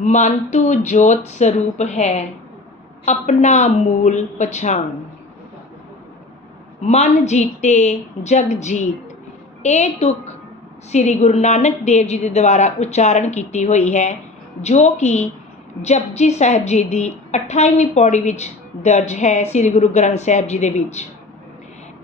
ਮਨ ਤੂੰ ਜੋਤ ਸਰੂਪ ਹੈ, ਆਪਣਾ ਮੂਲ ਪਛਾਣ। ਮਨ ਜੀਤੇ, ਜਗ ਜੀਤ, ਇਹ ਤੁਕ ਸ੍ਰੀ ਗੁਰੂ ਨਾਨਕ ਦੇਵ ਜੀ ਦੇ ਦੁਆਰਾ ਉਚਾਰਨ ਕੀਤੀ ਹੋਈ ਹੈ, ਜੋ ਕਿ ਜਪਜੀ ਸਾਹਿਬ ਜੀ ਦੀ 28ਵੀਂ ਪੌੜੀ ਵਿੱਚ ਦਰਜ ਹੈ ਸ੍ਰੀ ਗੁਰੂ ਗ੍ਰੰਥ ਸਾਹਿਬ ਜੀ ਦੇ ਵਿੱਚ।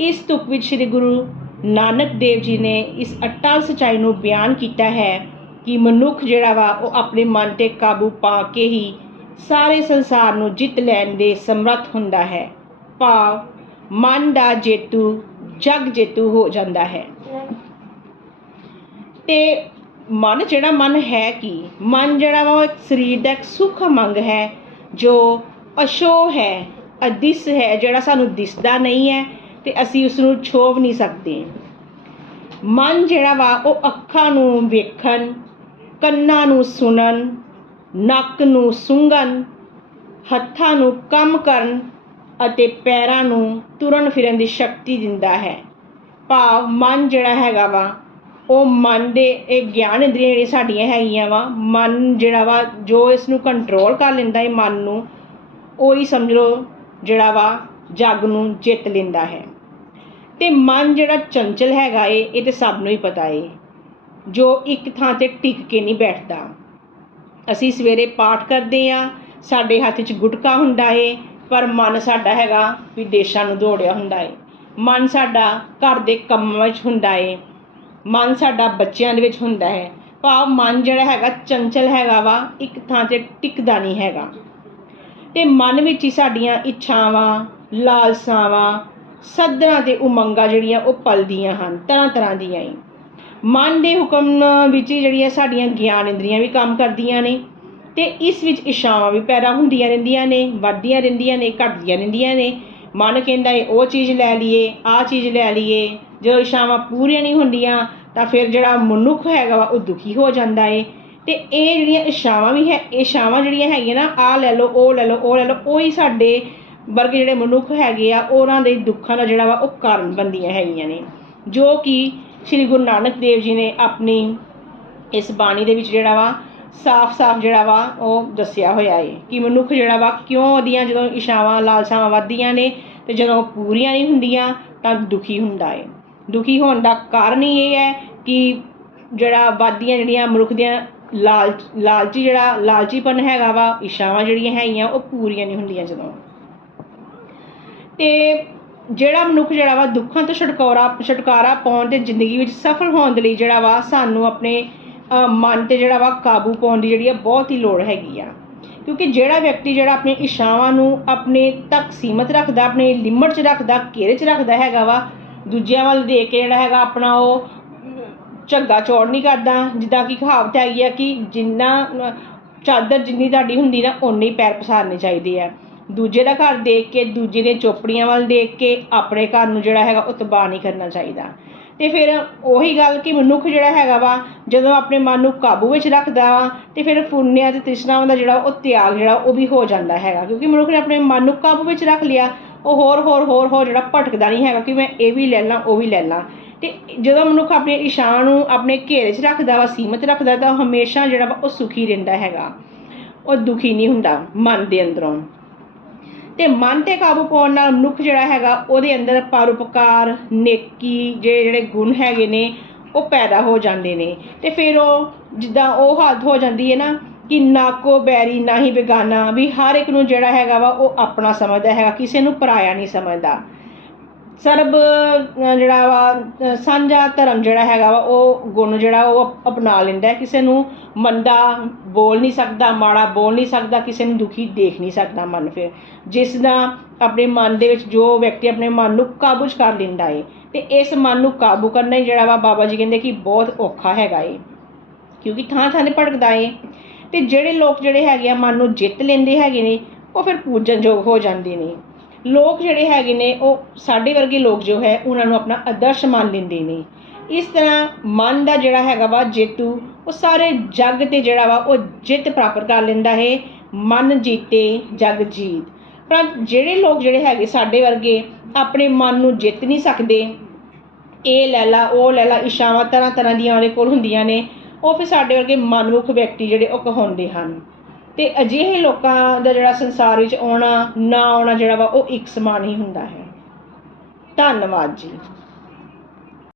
ਇਸ ਤੁਕ ਵਿੱਚ ਸ੍ਰੀ ਗੁਰੂ ਨਾਨਕ ਦੇਵ ਜੀ ਨੇ ਇਸ ਅਟਲ ਸਚਾਈ ਨੂੰ ਬਿਆਨ ਕੀਤਾ ਹੈ ਕਿ ਮਨੁੱਖ ਜਿਹੜਾ ਵਾ, ਉਹ ਆਪਣੇ ਮਨ ਤੇ ਕਾਬੂ ਪਾ ਕੇ ਹੀ ਸਾਰੇ ਸੰਸਾਰ ਨੂੰ ਜਿੱਤ ਲੈਣ ਦੇ ਸਮਰੱਥ ਹੁੰਦਾ ਹੈ। ਭਾਵ, ਮਨ ਦਾ ਜੇਤੂ, ਜਗ ਜੇਤੂ ਹੋ ਜਾਂਦਾ ਹੈ। ਤੇ ਮਨ ਜਿਹੜਾ, ਮਨ ਹੈ ਕੀ? ਮਨ ਜਿਹੜਾ ਵਾ, ਉਹ ਇੱਕ ਸਰੀਰ ਦਾ ਇੱਕ ਸੂਖਮ ਮੰਗ ਹੈ, ਜੋ ਅਸ਼ੋ ਹੈ, ਅਦਿਸ ਹੈ, ਜਿਹੜਾ ਸਾਨੂੰ ਦਿਸਦਾ ਨਹੀਂ ਹੈ ਤੇ ਅਸੀਂ ਉਸ ਨੂੰ ਛੋਵ ਨਹੀਂ ਸਕਦੇ। ਮਨ ਜਿਹੜਾ ਵਾ, ਉਹ ਅੱਖਾਂ ਨੂੰ ਵੇਖਣ ਕੰਨਾਂ ਨੂੰ ਸੁਣਨ, ਨੱਕ ਨੂੰ ਸੁੰਘਣ, ਹੱਥਾਂ ਨੂੰ ਕੰਮ ਕਰਨ ਅਤੇ ਪੈਰਾਂ ਨੂੰ ਤੁਰਨ ਫਿਰਨ ਦੀ ਸ਼ਕਤੀ ਦਿੰਦਾ ਹੈ। ਭਾਵ ਮਨ ਜਿਹੜਾ ਹੈਗਾ ਵਾ, ਉਹ ਮਨ ਦੇ ਇਹ ਗਿਆਨ ਇੰਦਰੀਆਂ ਜਿਹੜੀਆਂ ਸਾਡੀਆਂ ਹੈਗੀਆਂ ਵਾ, ਮਨ ਜਿਹੜਾ ਵਾ, ਜੋ ਇਸ ਨੂੰ ਕੰਟਰੋਲ ਕਰ ਲੈਂਦਾ ਹੈ ਮਨ ਨੂੰ, ਉਹੀ ਸਮਝ ਲਓ ਜਿਹੜਾ ਵਾ, ਜੱਗ ਨੂੰ ਜਿੱਤ ਲੈਂਦਾ ਹੈ। ਤੇ ਮਨ ਜਿਹੜਾ ਚੰਚਲ ਹੈਗਾ ਏ, ਇਹ ਤੇ ਸਭ ਨੂੰ ਹੀ ਪਤਾ ਏ। ਜੋ ਇੱਕ ਥਾਂ ਤੇ ਟਿਕ ਕੇ ਨਹੀਂ ਬੈਠਦਾ। ਅਸੀਂ ਸਵੇਰੇ ਪਾਠ ਕਰਦੇ ਆ ਸਾਡੇ ਹੱਥ 'ਚ ਗੁਟਕਾ ਹੁੰਦਾ ਏ, ਪਰ ਮਨ ਸਾਡਾ ਹੈਗਾ ਵਿਦੇਸ਼ਾਂ ਨੂੰ ਦੌੜਿਆ ਹੁੰਦਾ ਏ। ਮਨ ਸਾਡਾ ਘਰ ਦੇ ਕੰਮਾਂ ਵਿੱਚ ਹੁੰਦਾ ਏ। ਮਨ ਸਾਡਾ ਬੱਚਿਆਂ ਦੇ ਵਿੱਚ ਹੁੰਦਾ ਹੈ। ਭਾਵ ਮਨ ਜਿਹੜਾ ਹੈਗਾ ਚੰਚਲ ਹੈਗਾ ਵਾ, ਇੱਕ ਥਾਂ ਤੇ ਟਿਕਦਾ ਨਹੀਂ ਹੈਗਾ। ਤੇ ਮਨ ਵਿੱਚ ਹੀ ਸਾਡੀਆਂ ਇੱਛਾਵਾਂ, ਲਾਲਸਾਵਾਂ ਸੱਧਰਾਂ ਤੇ ਉਮੰਗਾਂ ਜਿਹੜੀਆਂ ਉਹ ਪਲਦੀਆਂ ਹਨ, ਤਰ੍ਹਾਂ ਤਰ੍ਹਾਂ ਦੀਆਂ ਹੀ ਮਨ ਦੇ ਹੁਕਮ ਵਿੱਚ ਹੀ ਜਿਹੜੀਆਂ ਸਾਡੀਆਂ ਗਿਆਨ ਇੰਦਰੀਆਂ ਵੀ ਕੰਮ ਕਰਦੀਆਂ ਨੇ ਤੇ ਇਸ ਵਿੱਚ ਇਸ਼ਾਵਾਂ ਵੀ ਪੈਦਾ ਹੁੰਦੀਆਂ ਰਹਿੰਦੀਆਂ ਨੇ, ਵੱਧਦੀਆਂ ਰਹਿੰਦੀਆਂ ਨੇ, ਘਟਦੀਆਂ ਰਹਿੰਦੀਆਂ ਨੇ। ਮਨ ਕਹਿੰਦਾ ਏ, ਉਹ ਚੀਜ਼ ਲੈ ਲਈਏ, ਆਹ ਚੀਜ਼ ਲੈ ਲਈਏ। ਜਦੋਂ ਇਸ਼ਾਵਾਂ ਪੂਰੀਆਂ ਨਹੀਂ ਹੁੰਦੀਆਂ ਤਾਂ ਫਿਰ ਜਿਹੜਾ ਮਨੁੱਖ ਹੈਗਾ ਵਾ, ਉਹ ਦੁਖੀ ਹੋ ਜਾਂਦਾ ਏ। ਤੇ ਇਹ ਜਿਹੜੀਆਂ ਇਸ਼ਾਵਾਂ ਵੀ ਹੈ ਇਸ਼ਾਵਾਂ ਜਿਹੜੀਆਂ ਹੈਗੀਆਂ ਨਾ, ਆਹ ਲੈ ਲਓ, ਉਹ ਲੈ ਲਓ, ਉਹ ਲੈ ਲਓ, ਉਹ ਹੀ ਸਾਡੇ ਵਰਗੇ ਜਿਹੜੇ ਮਨੁੱਖ ਹੈਗੇ ਆ, ਉਹਨਾਂ ਦੇ ਦੁੱਖਾਂ ਦਾ ਜਿਹੜਾ ਵਾ, ਉਹ ਕਾਰਨ ਬਣਦੀਆਂ ਹੈਗੀਆਂ ਨੇ। ਜੋ ਕਿ ਸ੍ਰੀ ਗੁਰੂ ਨਾਨਕ ਦੇਵ ਜੀ ਨੇ ਆਪਣੀ ਇਸ ਬਾਣੀ ਦੇ ਵਿੱਚ ਜਿਹੜਾ ਵਾ, ਸਾਫ਼-ਸਾਫ਼ ਜਿਹੜਾ ਵਾ, ਉਹ ਦੱਸਿਆ ਹੋਇਆ ਏ ਕਿ ਮਨੁੱਖ ਜਿਹੜਾ ਵਾ ਕਿਉਂ ਉਹਦੀਆਂ ਜਦੋਂ ਇਸ਼ਾਵਾਂ ਲਾਲਸਾਵਾਂ ਵੱਧਦੀਆਂ ਨੇ ਤੇ ਜਦੋਂ ਉਹ ਪੂਰੀਆਂ ਨਹੀਂ ਹੁੰਦੀਆਂ ਤਾਂ ਦੁਖੀ ਹੁੰਦਾ ਏ। ਦੁਖੀ ਹੋਣ ਦਾ ਕਾਰਨ ਹੀ ਇਹ ਹੈ ਕਿ ਜਿਹੜਾ ਵੱਧਦੀਆਂ ਜਿਹੜੀਆਂ ਮਨੁੱਖ ਦੀਆਂ ਲਾਲਚ, ਲਾਲਚੀ ਜਿਹੜਾ ਲਾਲਚੀਪਨ ਹੈਗਾ ਵਾ ਇਸ਼ਾਵਾਂ ਜਿਹੜੀਆਂ ਹੈਗੀਆਂ, ਉਹ ਪੂਰੀਆਂ ਨਹੀਂ ਹੁੰਦੀਆਂ ਜਦੋਂ। ਤੇ ਜਿਹੜਾ ਮਨੁੱਖ ਜਿਹੜਾ ਵਾ ਦੁੱਖਾਂ ਤੋਂ ਛੁਟਕਾਰਾ ਛੁਟਕਾਰਾ ਪਾਉਣ ਤੇ ਜ਼ਿੰਦਗੀ ਵਿੱਚ ਸਫਲ ਹੋਣ ਦੇ ਲਈ ਜਿਹੜਾ ਵਾ ਸਾਨੂੰ ਆਪਣੇ ਮਨ ਤੇ ਜਿਹੜਾ ਵਾ ਕਾਬੂ ਪਾਉਣ ਦੀ ਜਿਹੜੀ ਆ ਬਹੁਤ ਹੀ ਲੋੜ ਹੈਗੀ ਆ। ਕਿਉਂਕਿ ਜਿਹੜਾ ਵਿਅਕਤੀ ਜਿਹੜਾ ਆਪਣੀ ਇਸ਼ਾਵਾਂ ਨੂੰ ਆਪਣੇ ਤੱਕ ਸੀਮਤ ਰੱਖਦਾ, ਆਪਣੇ ਲਿਮਟ 'ਚ ਰੱਖਦਾ, ਘੇਰੇ 'ਚ ਰੱਖਦਾ ਹੈਗਾ ਵਾ, ਦੂਜਿਆਂ ਵੱਲ ਦੇਖ ਕੇ ਜਿਹੜਾ ਹੈਗਾ ਆਪਣਾ ਉਹ ਝੱਗਾ ਚੌੜ ਨਹੀਂ ਕਰਦਾ, ਜਿੱਦਾਂ ਕਿ ਕਹਾਵਤ ਹੈਗੀ ਆ ਕਿ ਜਿੰਨਾ, ਚਾਦਰ ਜਿੰਨੀ ਤੁਹਾਡੀ ਹੁੰਦੀ ਨਾ, ਓਨੇ ਹੀ ਪੈਰ ਪਸਾਰਨੇ ਚਾਹੀਦੇ ਆ। ਦੂਜੇ ਦਾ ਘਰ ਦੇਖ ਕੇ, ਦੂਜੇ ਦੀਆਂ ਚੋਪੜੀਆਂ ਵੱਲ ਦੇਖ ਕੇ ਆਪਣੇ ਘਰ ਨੂੰ ਜਿਹੜਾ ਹੈਗਾ ਉਹ ਤਬਾਹ ਨਹੀਂ ਕਰਨਾ ਚਾਹੀਦਾ। ਤੇ ਫਿਰ ਉਹੀ ਗੱਲ ਕਿ ਮਨੁੱਖ ਜਿਹੜਾ ਹੈਗਾ ਵਾ, ਜਦੋਂ ਆਪਣੇ ਮਨ ਨੂੰ ਕਾਬੂ ਵਿੱਚ ਰੱਖਦਾ ਵਾ, ਤੇ ਫਿਰ ਪੁੰਨਿਆ ਤੇ ਤ੍ਰਿਸ਼ਨਾਵਾਂ ਦਾ ਜਿਹੜਾ ਉਹ ਤਿਆਗ ਜਿਹੜਾ ਉਹ ਵੀ ਹੋ ਜਾਂਦਾ ਹੈਗਾ। ਕਿਉਂਕਿ ਮਨੁੱਖ ਨੇ ਆਪਣੇ ਮਨ ਨੂੰ ਕਾਬੂ ਵਿੱਚ ਰੱਖ ਲਿਆ, ਉਹ ਹੋਰ ਹੋਰ ਹੋਰ ਹੋਰ ਜਿਹੜਾ ਭਟਕਦਾ ਨਹੀਂ ਹੈਗਾ ਕਿ ਮੈਂ ਇਹ ਵੀ ਲੈ ਲਾਂ, ਉਹ ਵੀ ਲੈ ਲਾਂ। ਤੇ ਜਦੋਂ ਮਨੁੱਖ ਆਪਣੀ ਇਸ਼ਾਨ ਨੂੰ ਆਪਣੇ ਘੇਰੇ 'ਚ ਰੱਖਦਾ ਵਾ, ਸੀਮਤ ਰੱਖਦਾ, ਤਾਂ ਹਮੇਸ਼ਾ ਜਿਹੜਾ ਵਾ ਉਹ ਸੁਖੀ ਰਹਿੰਦਾ ਹੈਗਾ। ਉਹ ਦੁਖੀ ਨਹੀਂ ਹੁੰਦਾ ਮਨ ਦੇ ਅੰਦਰੋਂ। ਤੇ ਮਨ ਤੇ ਕਾਬੂ ਪਾਉਣ ਨਾਲ ਮਨੁੱਖ ਜਿਹੜਾ ਹੈਗਾ, ਉਹਦੇ ਅੰਦਰ ਪਰਉਪਕਾਰ, ਨੇਕੀ ਜੇ ਜਿਹੜੇ ਗੁਣ ਹੈਗੇ ਨੇ, ਉਹ ਪੈਦਾ ਹੋ ਜਾਂਦੇ ਨੇ। ਤੇ ਫਿਰ ਉਹ ਜਿੱਦਾਂ ਉਹ ਹਾਲਤ ਹੋ ਜਾਂਦੀ ਹੈ ਨਾ ਕਿ ਨਾ ਕੋ ਬੈਰੀ, ਨਾ ਹੀ ਬੇਗਾਨਾ, ਵੀ ਹਰ ਇੱਕ ਨੂੰ ਜਿਹੜਾ ਹੈਗਾ ਵਾ ਉਹ ਆਪਣਾ ਸਮਝਦਾ ਹੈਗਾ, ਕਿਸੇ ਨੂੰ ਪਰਾਇਆ ਨਹੀਂ ਸਮਝਦਾ। ਸਰਬ ਜਿਹੜਾ ਵਾ ਸਾਂਝਾ ਧਰਮ ਜਿਹੜਾ ਹੈਗਾ ਵਾ, ਉਹ ਗੁਣ ਜਿਹੜਾ, ਉਹ ਅਪਣਾ ਲੈਂਦਾ ਕਿਸੇ ਨੂੰ ਮੰਦਾ ਬੋਲ ਨਹੀਂ ਸਕਦਾ, ਮਾੜਾ ਬੋਲ ਨਹੀਂ ਸਕਦਾ, ਕਿਸੇ ਨੂੰ ਦੁਖੀ ਦੇਖ ਨਹੀਂ ਸਕਦਾ ਮਨ ਫਿਰ। ਜਿਸ ਦਾ ਆਪਣੇ ਮਨ ਦੇ ਵਿੱਚ ਜੋ ਵਿਅਕਤੀ ਆਪਣੇ ਮਨ ਨੂੰ ਕਾਬੂ ਕਰ ਲੈਂਦਾ ਏ, ਤੇ ਇਸ ਮਨ ਨੂੰ ਕਾਬੂ ਕਰਨਾ ਹੀ ਜਿਹੜਾ ਵਾ ਬਾਬਾ ਜੀ ਕਹਿੰਦੇ ਕਿ ਬਹੁਤ ਔਖਾ ਹੈਗਾ ਏ, ਕਿਉਂਕਿ ਥਾਂ ਥਾਂ ਤੇ ਭਟਕਦਾ ਏ। ਤੇ ਜਿਹੜੇ ਲੋਕ ਜਿਹੜੇ ਹੈਗੇ ਆ, ਮਨ ਨੂੰ ਜਿੱਤ ਲੈਂਦੇ ਹੈਗੇ ਨੇ, ਉਹ ਫਿਰ ਪੂਜਨਯੋਗ ਹੋ ਜਾਂਦੇ ਨੇ। ਲੋਕ ਜਿਹੜੇ ਹੈਗੇ ਨੇ, ਉਹ ਸਾਡੇ ਵਰਗੇ ਲੋਕ ਜੋ ਹੈ, ਉਹਨਾਂ ਨੂੰ ਆਪਣਾ ਆਦਰਸ਼ ਮੰਨ ਲੈਂਦੇ ਨੇ। ਇਸ ਤਰ੍ਹਾਂ ਮਨ ਦਾ ਜਿਹੜਾ ਹੈਗਾ ਵਾ, ਜੇਤੂ, ਉਹ ਸਾਰੇ ਜੱਗ ਤੇ ਜਿਹੜਾ ਵਾ, ਉਹ ਜਿੱਤ ਪ੍ਰਾਪਤ ਕਰ ਲੈਂਦਾ ਹੈ। ਮਨ ਜੀਤੇ, ਜਗ ਜੀਤ। ਪਰ ਜਿਹੜੇ ਲੋਕ ਜਿਹੜੇ ਹੈਗੇ ਸਾਡੇ ਵਰਗੇ, ਆਪਣੇ ਮਨ ਨੂੰ ਜਿੱਤ ਨਹੀਂ ਸਕਦੇ। ਇਹ ਲੈ ਲਾ ਉਹ ਲੈ ਲਾ ਇਸ਼ਾਵਾਂ ਤਰ੍ਹਾਂ ਤਰ੍ਹਾਂ ਦੀਆਂ ਉਹਦੇ ਕੋਲ ਹੁੰਦੀਆਂ ਨੇ। ਉਹ ਫਿਰ ਸਾਡੇ ਵਰਗੇ ਮਨਮੁਖ ਵਿਅਕਤੀ ਜਿਹੜੇ ਉਹ ਕਹਾਉਂਦੇ ਹਨ। ਤੇ ਅਜਿਹੇ ਲੋਕਾਂ ਦਾ ਜਿਹੜਾ ਸੰਸਾਰ ਵਿੱਚ ਆਉਣਾ, ਨਾ ਆਉਣਾ ਜਿਹੜਾ ਵਾ, ਉਹ ਇੱਕ ਸਮਾਨ ਹੀ ਹੁੰਦਾ ਹੈ। ਧੰਨਵਾਦ ਜੀ।